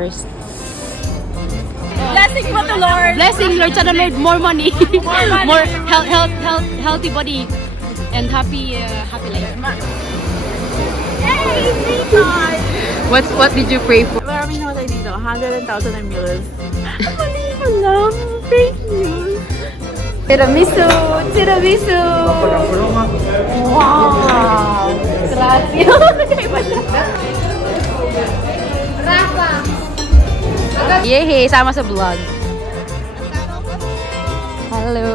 First. Blessing mo to Lord. Blessing Lord, sana Lord, more money. More healthy body. And happy life. Hey, Tita! What did you pray for? Maraming namatay dito. 100,000 millions. Mali ko lang. Thank you. Tiramisu! Tiramisu! Wow! Grabe. Rafa! Yehey, sama sa vlog. Hello.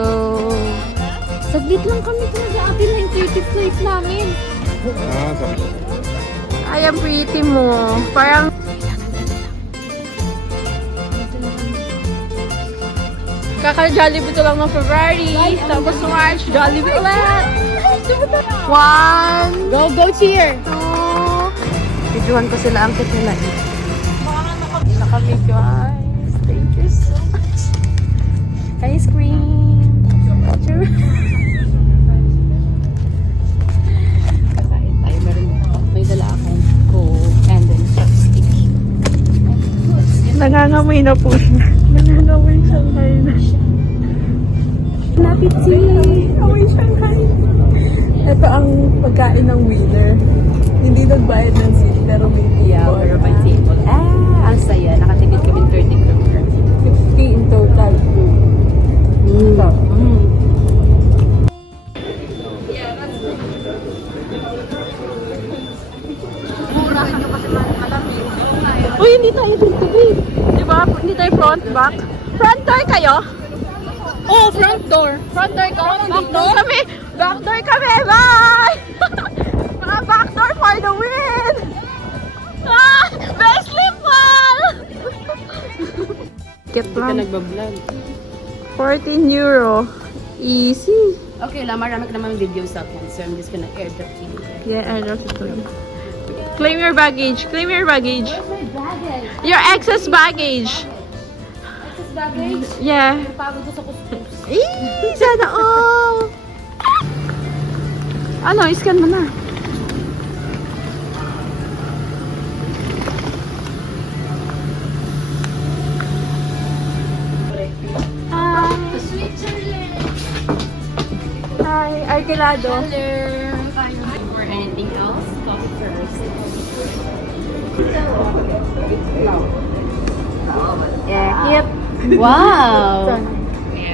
Saglit lang kami talaga atin na yung 30 flight namin. Ay, ang pretty mo. Parang... Kaka-Jollibee ko lang ng February. Tapos March, Jollibee ulit. One. Go cheer! Two. Videohan ko sila, ang cute nila. Na kami, guys. Thank you so much. Ice cream. Sure. Kakain tayo. May dala akong Coke and then chopstick. Nangangamoy na po siya. Nangangamoy Shanghai na siya. Lapit si Amoy Shanghai. Ito ang pagkain ng winner. Hindi nagbayad ng seat pero may Yeah, table. pero by table. Ang saya. Nakatipid kami 30 kilometers. 60 in total. So, uy, hindi tayo dito, babe. Diba? Hindi tayo front, back. Front door kayo? Oh, front door. Front door ko? Back door kami. Back door kami. Bye! Mga back door for the win! Ah! Best slip ball! Get Hindi ka lang. nagbablog. 14 euro. Easy. Okay lang, marami ka naman videos sa akin. So I'm just gonna airdrop to you. Yeah, I love it too. Claim your baggage. Claim your baggage. Where's my baggage? Your excess baggage. Excess baggage? Yeah. Pagod ko sa kustos. Sana all. Ano, iscan mo na. Hi. Hi, Arkelado. Or anything else? Coffee first. Yeah, cute. Wow!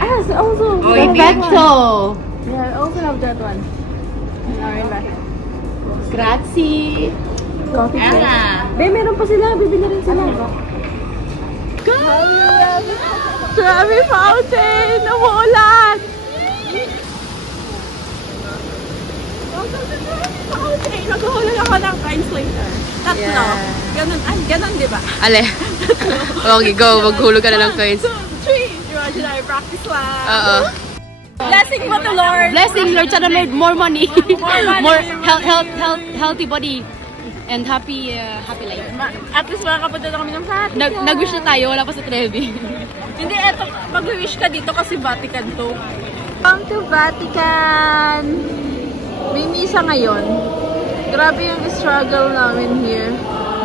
Ah, so also. Oh, that perfecto! one. Yeah, I also have that one. Alright, Grazie! coffee first. Anna! Be, meron pa sila. Bibili rin sila. Travi Fountain! Umuulan! Welcome to Travi Fountain! Maghuhulog ako ng coins later. Tatlo. Yeah. Ganun, di ba? Ale. Okay, go. Maghulog ka na ng coins. 1, 2, 3. Imagine I practice lang. Oo. Blessing mo to Lord! Blessing Lord, sana Lord, more money. More healthy body. And happy life. At least makakapunta na kami ng Vatican. Nag-wish na tayo, wala pa sa Trevi. Hindi, eto, mag-wish ka dito kasi Vatican to. Come to Vatican! May misa ngayon. Grabe yung struggle namin here.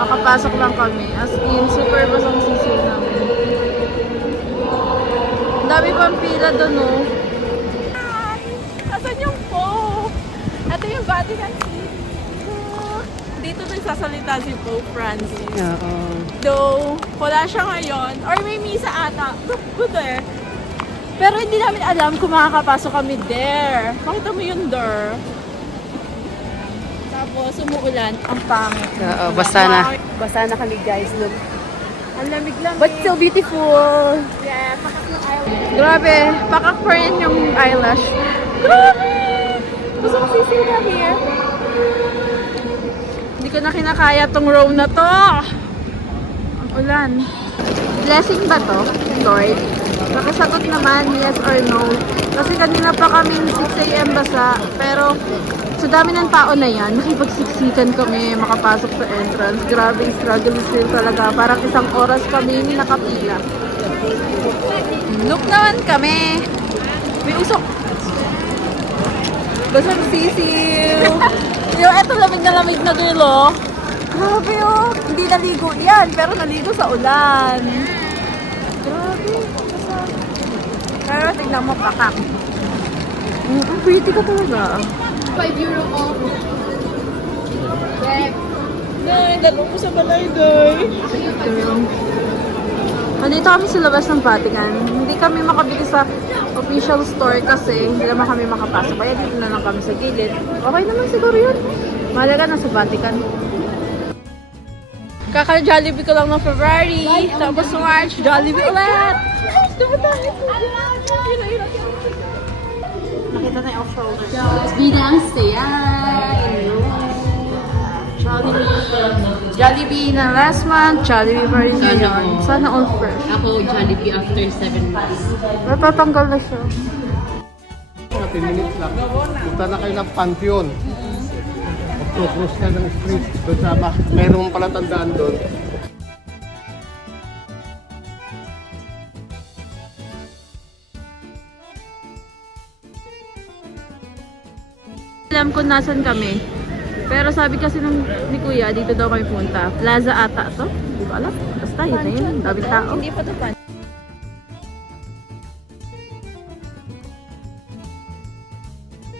Makapasok lang kami. As in, super basang sisiw namin. Ang dami pang pila doon, no? Hi! Asan yung Pope? Ito yung Vatican City. Dito nagsasalita si Pope Francis. Oo. Though, wala siya ngayon. Or may misa ata. Look there. Pero hindi namin alam kung makakapasok kami there. Makita mo yung door. Tapos, umuulan. Ang pangit. Oo, basa na. Basa na kami guys. Look. Ang lamig-lamig. But still beautiful. Yeah, pakak ng eyelash. Grabe, pakak pa rin yung eyelash. Grabe! Gusto ko sisiw na here. Hindi ko na kinakaya tong row na to. Ang ulan. Blessing ba to, Lord? Nakisagot naman, yes or no. Kasi kanina pa kaming 6 a.m. basa. Pero sa dami ng tao na yan, nakipagsiksikan kami makapasok sa entrance. Grabe, struggle still talaga. Parang isang oras kami nakapila. Look naman kami. May usok. Basang sisiw. Yung eto lamig na girl, oh. Grabe oh! Hindi naligo yan, pero naligo sa ulan. Grabe. Pero tignan mo pakak. Ang pretty ka talaga. 5 euro off. Nay, dalawang ko sa balay, Day. Nandito kami sa labas ng Vatican. Hindi kami makabili sa official store kasi hindi naman kami makapasok. Kaya dito na lang kami sa gilid. Okay naman siguro yun. Mahalaga na sa Vatican. Kaka-Jollibee ko lang ng February. Tapos March, Jollibee ulit. Diba tayo? Nakita na yung off-shoulder. Bidang saya. Jollibee na last month, Jollibee pa rin ngayon. Sana all fresh. Ako, Jollibee after 7 months. Natatanggal na siya. 30 minutes lang. Punta na kayo ng Pantheon. Mag-cross ka ng street. Doon sa mayroong palatandaan doon. Alam ko nasan kami. Pero sabi kasi ni Kuya, dito daw kami punta. Plaza ata to. Hindi ko alam. Basta yun na yun. Daming tao. Hindi pa to pan.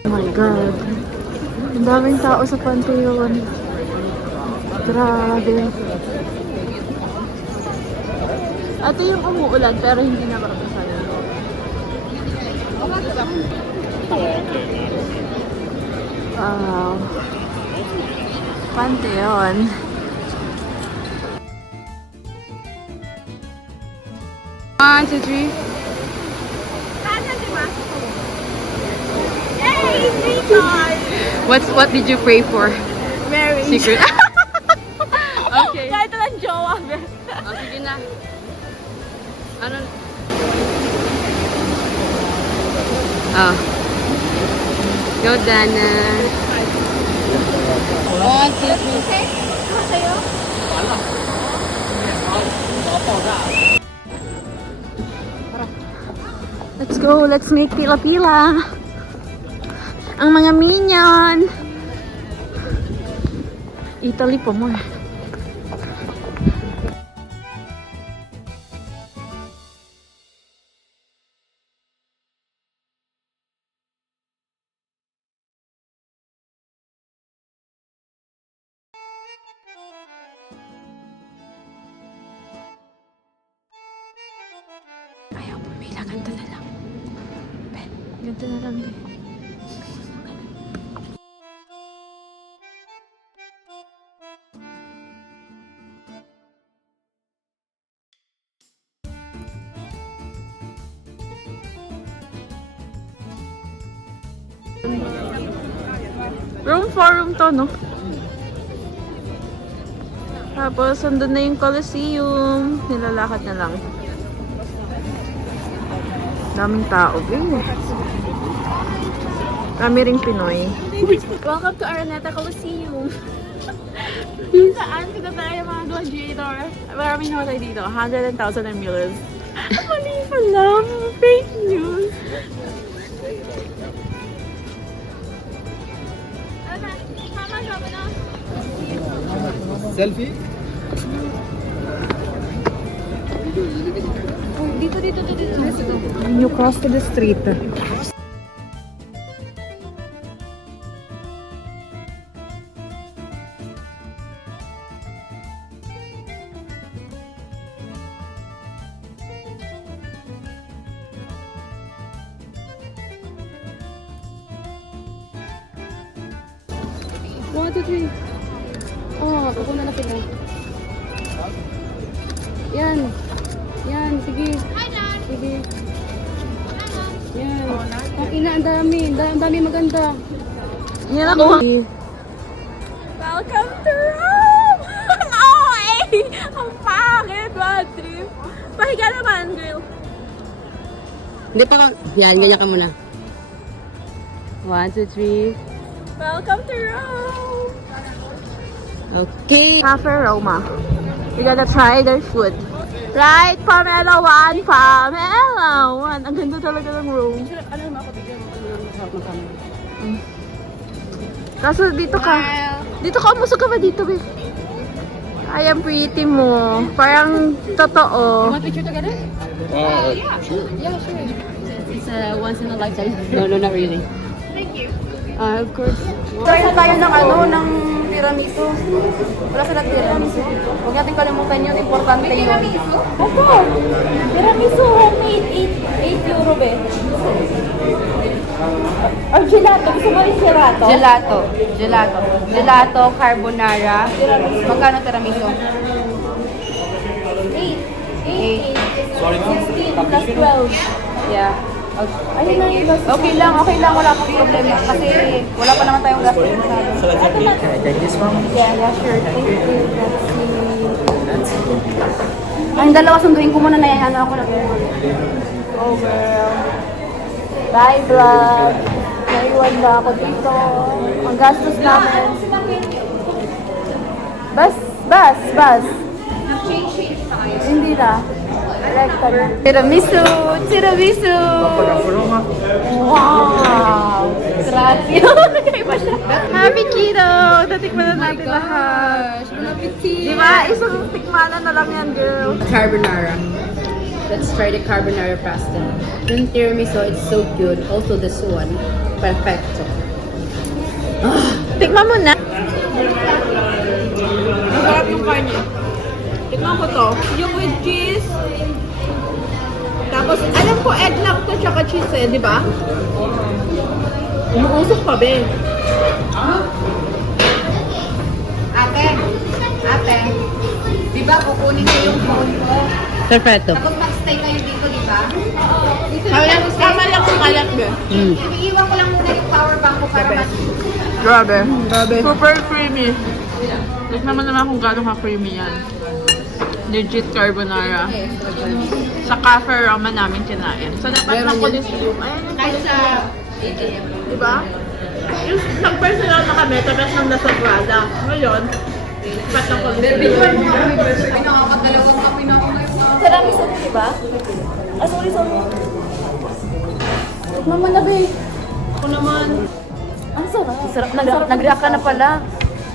Oh my God. Ang daming tao sa Pantheon. Grabe. Ito yung umuulan pero hindi na marapasan. Wow. Pantheon. One, two, three. What did you pray for? Mary. Secret. Okay. Kahit lang jowa. Oh, sige na. Ano? Ah. Go, Dana. One, two, three. Let's go. Let's make pila-pila. Ang mga minion. Italy pa more. Ayaw pumila. Ganto na lang. Ben, ganto na lang din. Rome Forum to, no? Tapos, andun na yung Colosseum. Nilalakad na lang. Daming tao, eh. Dami ring Pinoy. Welcome to Araneta Coliseum. Yung saan? Kita tayo mga gladiator. Maraming namatay dito. 100,000 and millions. Mali pala. Fake news. Selfie? Dito. You cross to the street. One, two, three. Oh, pupunta na sila. Yan. Yan, sige. Sige. Yan. Ang ina, ang dami. Ang dami maganda. Yan ako. Welcome to Rome! No way! Ang pangit, bad trip. Pahiga naman, girl. Hindi pa ka. Yan, ganyan ka muna. 1, 2, 3. Welcome to Rome! Okay. Cafe Roma. We gotta try their food. Right, Pamela 1, Pamela 1. Ang ganda talaga ng Rome. Ano naman ako bigyan mo ng camera? Kaso dito ka. Dito ka, umusok ka ba dito, be? Ay, ang pretty mo. Parang totoo. Want picture together? Sure. Yeah, sure. It's a once in a lifetime. No, not really. Thank you. Of course. Try na tayo ng ng tiramisu. Wala silang tiramisu. Huwag natin kalimutan yun. Importante yun. Tiramisu? Opo. Tiramisu homemade. 8 euro be. Or gelato. Gusto mo yung gelato? Gelato, carbonara. Magkano tiramisu? 8. 16 plus 12. Yeah. Okay lang, wala akong problema kasi wala pa naman tayong gasto. Can I take this one? Yeah, sure. Thank you. Ay, dalawa sunduin ko muna na yan. Ako na. Oh, girl. Bye, vlog. Naiwan ba ako dito? Ang gastos namin. Bas. Hindi na. Tiramisu! Wow! Grabe! Nagkaiba siya. Happy keto! Tatikman na natin lahat. Diba? Isang tikmanan na lang yan, girl. Carbonara. Let's try the carbonara pasta. Yung tiramisu, it's so good. Also this one. Perfecto. Tikman mo na. Masarap yung kanya. Tikman ko to. Yung with cheese. Tapos, alam ko egg lang to tsaka cheese eh, di ba? Umuusok pa, be. Ate, di ba kukunin ko yung phone ko? Perfecto. Tapos mag-stay kayo dito, di ba? Tama lang kung kalat, be. Iiwan ko lang muna yung power bank ko para Grabe. Super creamy. Tignan mo naman kung gano'ng ka-creamy yan. Legit carbonara. Sa cafe ramen namin kinain. So, dapat ng Coliseum. Ayan yung Coliseum. Diba? Yung nag-personal na kami, tapos nang nasa Prada. Ngayon, dapat ng Coliseum. pinakakadalawang kape na ako ngayon. Sarang isa mo, diba? Ah, sorry. Mama na, babe. Ako naman. Ang sarap. Nag-react ka na pala.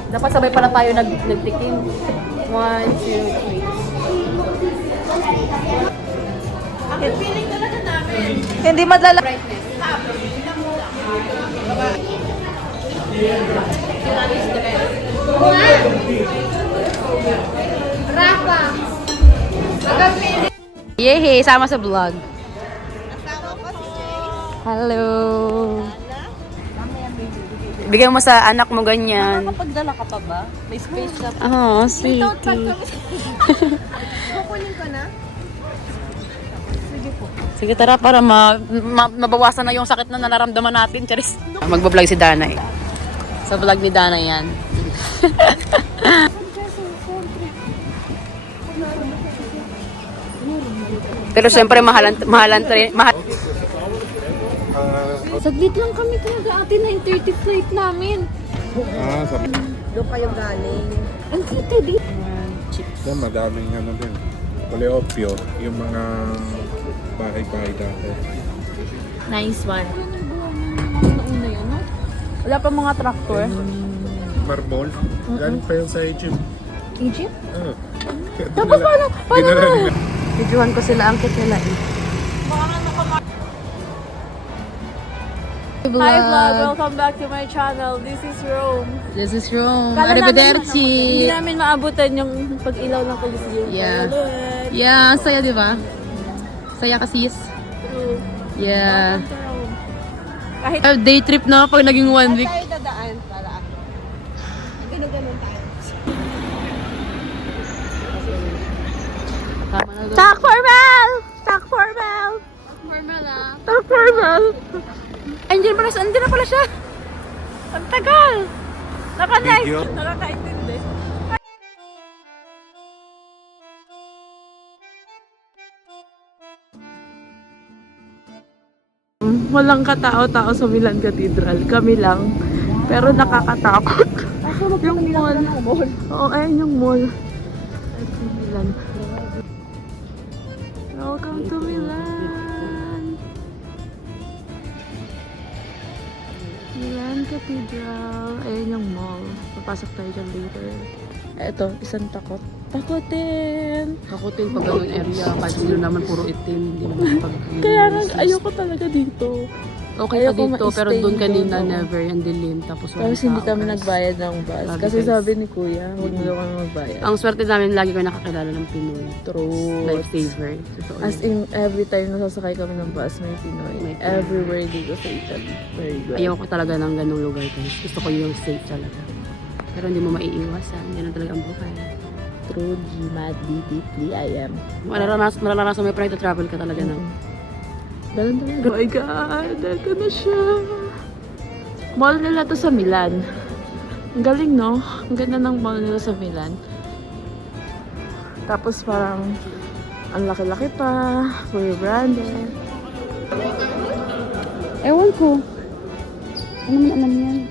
Dapat sabay pala tayo nagtikim. 1, 2, 3. Feeling talaga namin. Hindi madlala. Rafa! Yehey! Sama sa vlog. Hello! Bigyan mo sa anak mo ganyan. Nakakapagdala ka pa ba? May space na. Oh, sweetie. Kukunin ko na? Sige, tara para mabawasan na yung sakit na nararamdaman natin. Charis. Magbablog si Dana eh. Sa vlog ni Dana yan. Pero syempre mahal. Saglit lang kami talaga ate, 9:30 flight namin. Sabi. Doon kayo galing. Ang kita di. Yan, madaming ano din. Coleopio, yung mga bahay-bahay dati. Nice one. Nauna yun, no? Wala pa mga tractor. Marble, galing pa yun sa Egypt. Egypt? Oh. Tapos paano Dinala na? nila. Videohan ko sila, ang cute nila eh. Hi vlog, welcome back to my channel. This is Rome. This is Rome. Kala namin, Arrivederci. Hindi namin maabutan yung pag-ilaw ng Coliseum. Yeah. Hello. Yeah, ang saya, di ba? Saya ka, sis. True. Yeah. Welcome to Rome. Kahit Day trip na pag naging 1 week. Tayo dadaan para ako. Ganun tayo. Talk formal! Talk formal! Talk formal! Andiyan na pala siya! Ang tagal! Video. Nakakaintindi. Walang katao-tao sa Milan Cathedral. Kami lang. Pero nakakatakot. Yung mall. Oo, ayun yung mall. Ay, Milan. Welcome to Milan! Milan Cathedral. Ayun yung mall. Papasok tayo dyan later. Eto, isang takot. Takot din. Kakutin pag ganun area, kahit sino naman puro itim, hindi naman pag... Kaya nga, ayoko talaga dito. Okay ka ayoko dito, pero ma-stay doon kanina doon, oo. never, ang dilim, tapos walang Tapos hindi tao, kami guys. nagbayad ng bus. Sabi, Kasi guys. sabi ni Kuya, huwag mo daw kami magbayad. Ang swerte namin, lagi ko nakakilala ng Pinoy. True. Lifesaver. Totoo As yun. in, every time nasasakay kami ng bus, may Pinoy. May Pinoy. Everywhere dito sa Italy. Very good. Ayoko talaga ng ganung lugar, guys. Gusto ko yung safe talaga. Pero hindi mo maiiwasan. Yan ang talaga ang buhay. True, G-Mad, deeply I am. Mararanasan mo yung pride to travel ka talaga ng... Ganun talaga. Oh my God, ito na siya. Mall nila to sa Milan. Ang galing, no? Ang ganda ng mall nila sa Milan. Tapos parang ang laki-laki pa. Fully branded. Ewan ko. Ano man alam yan?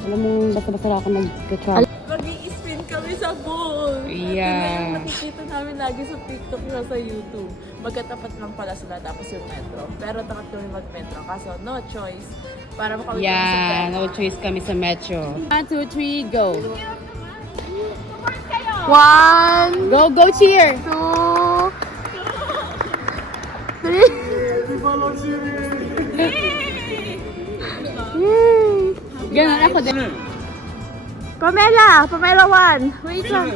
Alam mo, basta-basta ako nag-travel. Mag-i-spin kami sa mall. Yeah. Ito na yung nakikita namin lagi sa TikTok na sa YouTube. Magkatapat lang pala sila tapos yung metro. Pero takot kami mag-metro. Kaso no choice. Para makawin kami sa Yeah, Denmark. no choice kami sa metro. 1, 2, 3, go! 1, Go, go cheer! 2, 3. Ganun ako din. Pamela 1. Wait lang.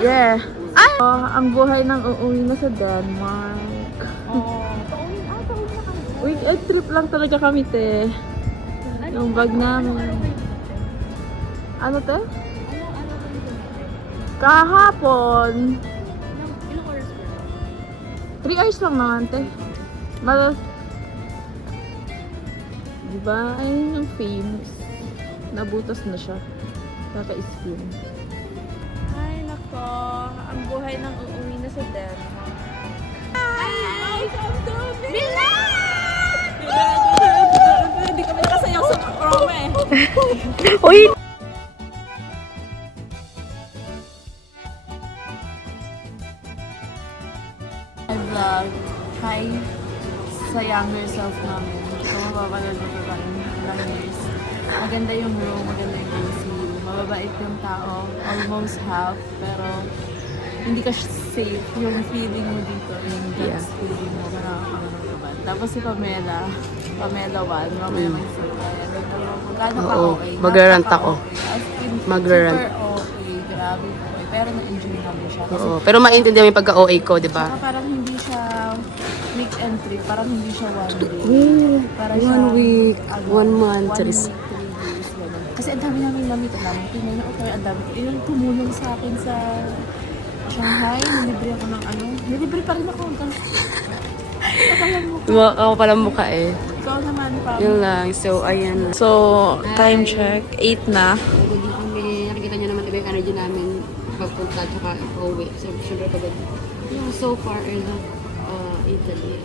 Yeah. Ay! Ang buhay ng uuwi na sa Denmark. Weekend trip lang talaga kami, te. Yung bag namin. Ano, te? Kahapon. 3 hours lang naman, te. Diba? Ayun yung famous. Nabutas na siya. Kaka-skin. Ay, nako. Ang buhay ng uuwi na sa Denmark. Hi! Welcome to Milan! Hindi kami nakasayaw sa prom eh. Uy! Hi vlog. Hi sa younger self namin. So, mapapanood mo pa ilang years. Maganda yung room, maganda yung AC. Mababait yung tao. Almost half. Pero hindi ka safe. Yung feeling mo dito, yung guts feeling mo, nakakakaroon ka ba? Tapos si Pamela 1, mamaya may surprise. Magkano ka Oo, okay? mag-rant ako. As in, Mag-rant. super okay. Grabe po. Pero na-enjoy namin siya. Kasi Oo, pero maintindihan mo yung pagka-OA ko, di ba? saka parang hindi siya week and trip, parang hindi siya one day. Parang 1 week, 1 month, 1 charis. week, 3 days, gano'n. Kasi ang dami namin namit, ang dami Pinoy na utay, ang dami. Yung tumulong sa akin sa Shanghai, nilibre ako ng ano. Nilibre pa rin ako hanggang Ako pala mukha eh. ikaw naman pa. Yun lang. So, ayan. So, time check, 8 na. Pagod na kami. Nakikita nyo naman iba yung energy namin pagpunta at saka pauwi. So, syempre pagod. Yung so far in Italy,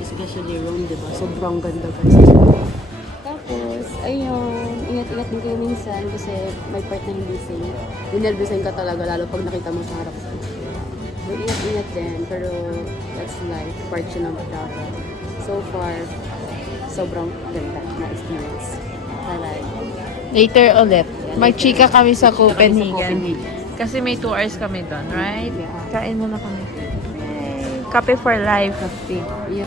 especially Rome, diba? Sobrang ganda guys. Tapos, ayun, ingat-ingat din kayo minsan kasi may part na hindi safe. Dinervisan ka talaga lalo pag nakita mo sa harap sa may ingat-ingat din, pero that's life, part siya ng travel. So far, sobrang ganda na experience. Bye-bye. Later ulit. Magchika kami sa Copenhagen. Copenhagen. Kasi may 2 hours kami doon, right? Yeah. Kain muna kami. Yay! Kape for life. Yeah.